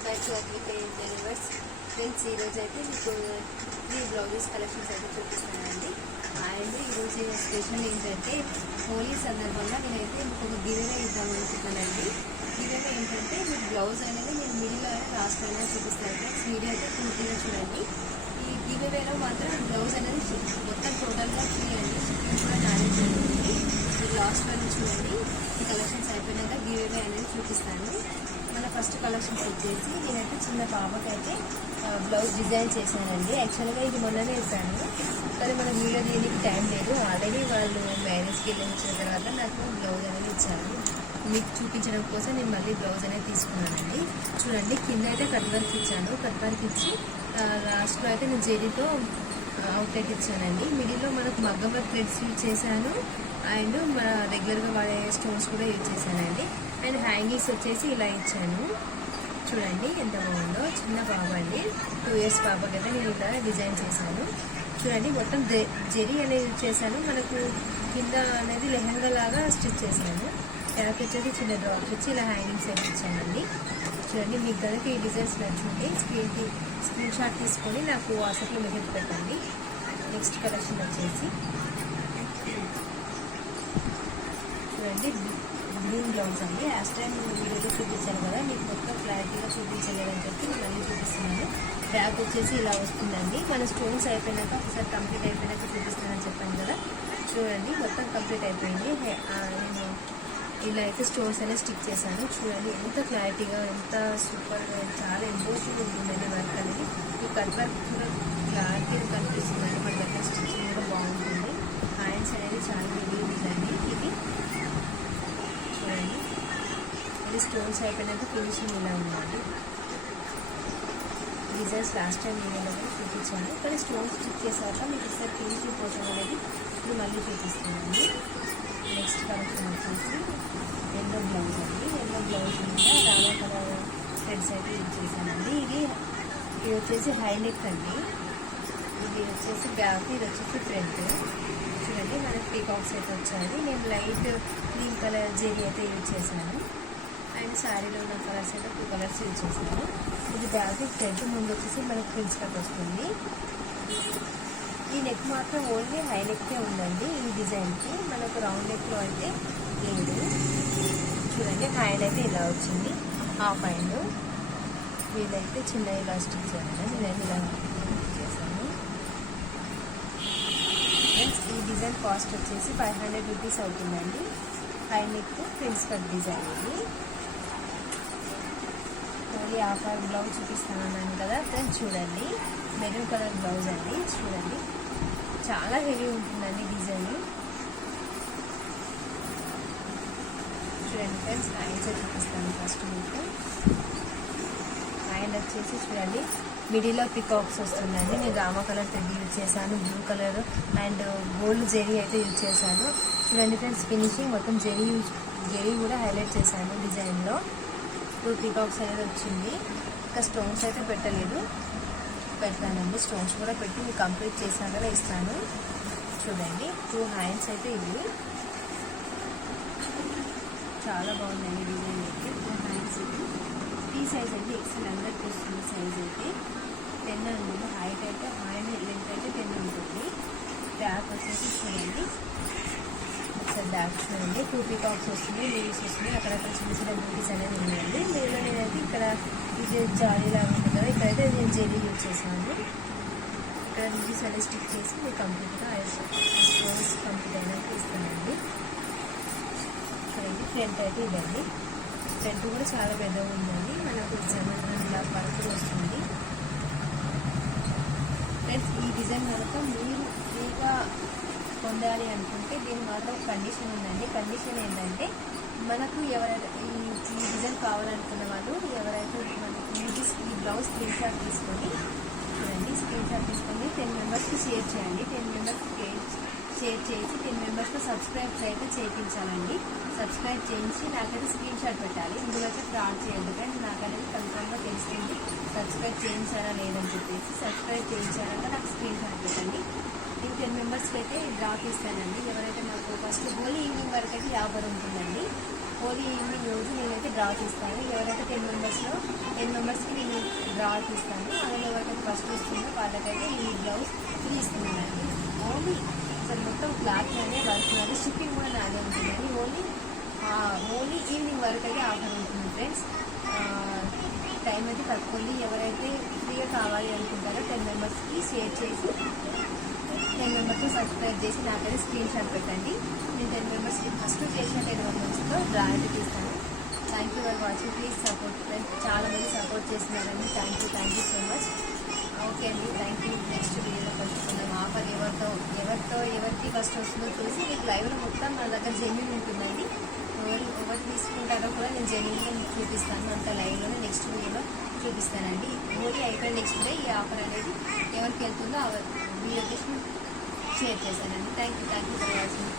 Welcome back to అగ్ని delivers friends. ఈరోజు అయితే మీకు 3 బ్లౌజెస్ కలెక్షన్స్ అయితే చూపిస్తానండి. అండ్ ఈరోజు స్పెషల్ ఏంటంటే హోలీ సందర్భంగా నేనైతే మీకు ఒక గివేవే ఇద్దామనుకుంటున్నానండి. గివేవే ఏంటంటే మీకు బ్లౌజ్ అనేది నేను మిడిల్లో రాసుకొని చూపిస్తాను ఫ్రెండ్స్. వీడియో అయితే పూర్తిగా చూడండి. ఈ గివేవేలో మాత్రం బ్లౌజ్ అనేది మొత్తం టోటల్గా ఫ్రీ అండి. షిప్పింగ్ కూడా నానే చేయండి. మీరు లాస్ట్ వరకు చూడండి. ఈ కలెక్షన్స్ అయిపోయినాక గివేవే అనేది చూపిస్తాను. మన ఫస్ట్ కలెక్షన్స్ వచ్చేసి నేనైతే చిన్న పాపకైతే బ్లౌజ్ డిజైన్ చేశానండి. యాక్చువల్గా ఇది మొన్ననే వేసాను, కానీ మన వీడియో దీనికి టైం లేదు. ఆల్రెడీ వాళ్ళు మ్యారేజ్కి వెళ్ళి వచ్చిన తర్వాత నాకు బ్లౌజ్ అనేది ఇచ్చాను. మీకు చూపించడం కోసం నేను మళ్ళీ బ్లౌజ్ అనేది తీసుకున్నానండి. చూడండి, కింద అయితే కట్ వర్క్ ఇచ్చాను. కట్ వర్క్ ఇచ్చి లాస్ట్లో అయితే నేను జెరీతో అవుట్లెట్ ఇచ్చానండి. మిడిల్లో మనకు మగ్గం వర్క్ థ్రెడ్స్ యూజ్ చేశాను. అండ్ మన రెగ్యులర్గా వాడే స్టోన్స్ కూడా యూజ్ చేశానండి. అండ్ హ్యాంగింగ్స్ వచ్చేసి ఇలా ఇచ్చాను. చూడండి ఎంత బాగుందో. చిన్న పాప అండి, 2 years పాప కదా నేను ఇలా డిజైన్ చేశాను. చూడండి, మొత్తం జెరీ అనేది యూజ్ చేశాను. మనకు కింద అనేది లెహంగా లాగా స్టిచ్ చేశాను. వెనక్కి వచ్చేసి చిన్న డ్రాప్స్ వచ్చి ఇలా హ్యాంగింగ్స్ అయితే ఇచ్చానండి. చూడండి, మీకు కనుక ఈ డిజైన్స్ నచ్చుంటే స్క్రీన్ షాట్ తీసుకొని నాకు వాట్సాప్లో మెసేజ్ పెట్టండి. నెక్స్ట్ కలెక్షన్ వచ్చేసి చూడండి, గ్రీన్ బ్లౌజ్ అండి. లాస్ట్ టైం వీడియోలో చూపించాను కదా, మీకు మొత్తం క్లారిటీగా చూపించలేదని చెప్పి నేను మళ్ళీ చూపిస్తున్నాను. బ్యాక్ వచ్చేసి ఇలా వస్తుందండి. మన స్టోన్స్ అయిపోయినాక ఒకసారి కంప్లీట్ అయిపోయినాక చూపిస్తానని చెప్పాను కదా. చూడండి, మొత్తం కంప్లీట్ అయిపోయింది. నేను ఇలా అయితే స్టోన్స్ అనేది స్టిక్ చేశాను. చూడండి ఎంత క్లారిటీగా, ఎంత సూపర్గా, చాలా ఎంబోజింగ్ ఉంటుందండి వర్క్ అనేది. ఈ కట్ వర్క్ కూడా క్లారిటీగా కనిపిస్తుందండి. మన దగ్గర స్టిచ్చింగ్ కూడా బాగుంటుంది. హ్యాండ్స్ అనేది చాలా హెవీ ఉంటుందండి. ఇది చూడండి, ఇది స్టోన్స్ అయిపోయినాక ఫినిషింగ్ ఇలా ఉందండి. డిజైన్స్ లాస్ట్ టైం నేను కూడా చూపించాను, కానీ స్టోన్స్ స్టిచ్ చేశాక మీకు ఒకసారి ఫినిషింగ్ కోసం అనేది ఇప్పుడు మళ్ళీ చూపిస్తున్నాను. నెక్స్ట్ కలెక్షన్ వచ్చేసి ఎల్లో బ్లౌజ్ అండి. ఎల్లో బ్లౌజ్ మీద రామా కలర్ థ్రెడ్స్ అయితే యూజ్ చేశానండి. ఇది వచ్చేసి హైలెట్ అండి. ఇది వచ్చేసి బ్యాక్, ఇది వచ్చేసి ఫ్రంట్. చూడండి, మనకి పీకాక్స్ అయితే వచ్చాయి. నేను లైట్ క్రీమ్ కలర్ జెరీ అయితే యూజ్ చేశాను. అండ్ శారీలో ఉన్న కలర్స్ అయితే 2 కలర్స్ యూజ్ చేశాను. ఇది బ్యాక్, ఫ్రంట్. ముందు వచ్చేసి మనకు ఫ్రిల్స్ కట్ వస్తుంది. ఈ నెక్ మాత్రం ఓన్లీ హై నెక్కే ఉందండి. ఈ డిజైన్కి మనకు రౌండ్ నెక్లో అయితే లేదు. చూడండి, హ్యాండ్ అయితే ఇలా వచ్చింది, హాఫ్ హ్యాండ్. వీళ్ళైతే చిన్న ఇలాస్టిక్ చేయాలి, నేనైతే ఇలా చేశాను. ఫ్రెండ్స్, ఈ డిజైన్ కాస్ట్ వచ్చేసి 500 రూపీస్ అవుతుందండి. High neck frills cut design ఇది. మళ్ళీ హాఫ్ హ్యాండ్ బ్లౌజ్ చూపిస్తానన్నాను కదా ఫ్రెండ్స్. చూడండి, మెరూన్ కలర్ బ్లౌజ్ అండి. చూడండి, చాలా హెవీ ఉంటుందండి డిజైన్. చూడండి ఫ్రెండ్స్, హ్యాండ్స్ చూపిస్తాను ఫస్ట్ మీకు. హ్యాండ్ వచ్చేసి చూడండి, మిడిల్లో పికాక్స్ వస్తుందండి. నేను రామా కలర్ థ్రెడ్ యూజ్ చేశాను, blue colour and gold zari అయితే యూజ్ చేశాను. చూడండి ఫ్రెండ్స్, ఫినిషింగ్ మొత్తం జెరీ కూడా హైలైట్ చేశాను డిజైన్లో. 2 పికాక్స్ అనేది వచ్చింది. ఇంకా స్టోన్స్ అయితే పెట్టలేదు, పెడతానండి. స్టోన్స్ కూడా పెట్టి మీకు కంప్లీట్ చేశాక ఇస్తాను. చూడండి, 2 హ్యాండ్స్ అయితే ఇవి. చాలా బాగుందండి డిజైన్ అయితే. 2 హ్యాండ్స్ ఇవి. 3 సైజ్ అండి, ఎక్సెల్ అందరికి వస్తుంది సైజ్ అయితే. 10 అండి. హైట్ అయితే హ్యాండ్ లెంత్ అయితే 10 ఉంటుంది. బ్యాక్ వచ్చేసి చూడండి, ఒకసారి బ్యాక్ చూడండి. 2 పికాక్స్ వస్తుంది, లీవ్స్ వస్తుంది. అక్కడక్కడ చిన్న చిన్న బూటీస్ అనేది ఉన్నాయండి. లేదా నేనైతే ఇక్కడ ఇది జాలీలాగా ఉంటుంది కదా, ఇక్కడైతే నేను జెరీ యూజ్ చేశాను. ఇక్కడ లీవ్స్ అనేది స్టిక్ చేసి మీరు కంప్లీట్గా స్టోన్స్ కంప్లీట్ అయినాక ఇస్తానండి. చూడండి, ఫ్రంట్ అయితే ఇదండి. ఫ్రంట్ కూడా చాలా పెద్దగా ఉందండి. మనకు 7 ఇలా వరకు వస్తుంది. ఫ్రెండ్స్, ఈ డిజైన్ కనుక మీరు ఫ్రీగా పొందాలి అనుకుంటే దీని మాత్రం కండిషన్ ఉందండి. కండిషన్ ఏంటంటే, మనకు ఎవరైతే ఈ డిజైన్ కావాలనుకున్న వాళ్ళు ఎవరైతే మనకి ఈ బ్లౌజ్ స్క్రీన్ షాట్ తీసుకొని చూడండి, స్క్రీన్ షాట్ తీసుకొని 10 మెంబర్స్కి షేర్ చేయండి. 10 మెంబర్స్కి షేర్ చేసి 10 మెంబర్స్కి సబ్స్క్రైబ్ అయితే చేయించాలండి. సబ్స్క్రైబ్ చేయించి నాకైతే స్క్రీన్ షాట్ పెట్టాలి. ఇందులో అయితే ఫ్రాడ్ చేయద్దు, కానీ నాకనేది కన్ఫర్మ్గా తెలుస్తుంది సబ్స్క్రైబ్ చేయించారా లేదని చెప్పేసి. సబ్స్క్రైబ్ చేయించారంటే నాకు స్క్రీన్ షాట్ పెట్టండి. నేను 10 మెంబర్స్కి అయితే డ్రా తీస్తానండి. ఎవరైతే నాకు ఫస్ట్ హోలీ ఈవినింగ్ వరకు అయితే 50 ఉంటుందండి. హోలీ ఈవినింగ్ రోజు నేనైతే డ్రా తీస్తాను. ఎవరైతే 10 మెంబర్స్కి నేను డ్రా తీస్తాను. అందులో ఎవరికైతే ఫస్ట్ వస్తుందో వాళ్ళకైతే ఈ బ్లౌజ్ ఫ్రీ ఇస్తున్నానండి. ఓన్లీ అసలు మొత్తం క్లాత్ అనే వర్క్ అనేది షిప్పింగ్ కూడా నాదే ఉంటుందండి. ఓన్లీ ఈవినింగ్ వరకు అయితే ఆఫర్ ఉంటుంది ఫ్రెండ్స్. టైం అయితే తక్కువండి. ఎవరైతే ఫ్రీగా కావాలి అనుకుంటారో 10 మెంబర్స్కి షేర్ చేసి 10 మెంబర్స్కి సబ్స్క్రైబ్ చేసి నాకైతే స్క్రీన్ షాట్ పెట్టండి. నేను 10 మెంబర్స్కి ఫస్ట్ చేసిన 10 మెంబర్స్తో డ్రా అయితే తీస్తాను. Thank you for watching. Please support friends. చాలామంది సపోర్ట్ చేస్తున్నారండి. Thank you so much. Okay అండి, థ్యాంక్ యూ. నెక్స్ట్ వీడియోలో కలుసుకుందాం. ఆఫర్ ఎవరికి ఫస్ట్ వస్తుందో చూసి మీకు లైవ్లో మొత్తం నా దగ్గర జెన్యూన్ ఉంటుందండి. ఎవరు తీసుకుంటారో కూడా నేను జెన్యూన్గా మీకు చూపిస్తాను. అంత లైవ్లోనే నెక్స్ట్ వీడియోలో చూపిస్తానండి. హోలీ అయిపోయిన నెక్స్ట్ డే ఈ ఆఫర్ అనేది ఎవరికి వెళ్తుందో వీడియో షేర్ చేశానండి. Thank you for watching.